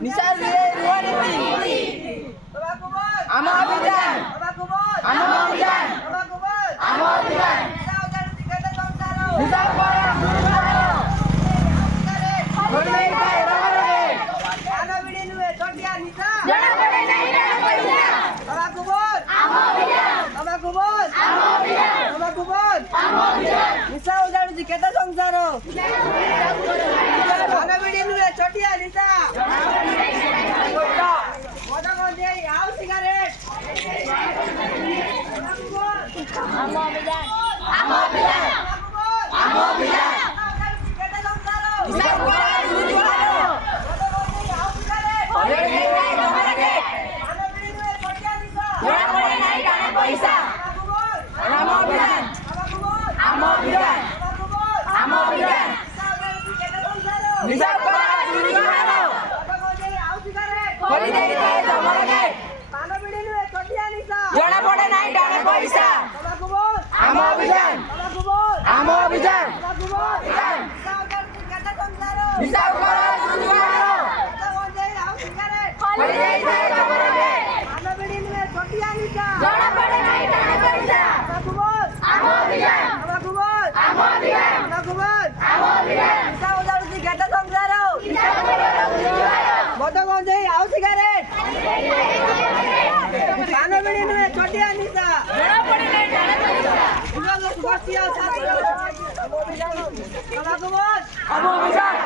निशा आम अभियान आम अभियान आम अभियान निशा निशा उजाड़ुची केते संसार छोटिया निशा मजा कौन दे आओ सिगरेट आम अभियान आम अभियान आम अभियान केते संसार निशा पैसा आम अभियान आम अभियान आम अभियान निशा खोली दे जमर गेट जना पड़े नहीं डाने पैसा आम अभियान आम अभियान निशा खोली दे जमर गेट जना पड़े नहीं डाने पैसा आम अभियान आम अभियान आम अभियान निशा उजाड़ुची केते संसार मद गंजे आओ सिगरेट कान बिड़ी नुहे छोटिया निशा जना पड़े नहीं डाने पैसा गोस्तिया साथ आम अभियान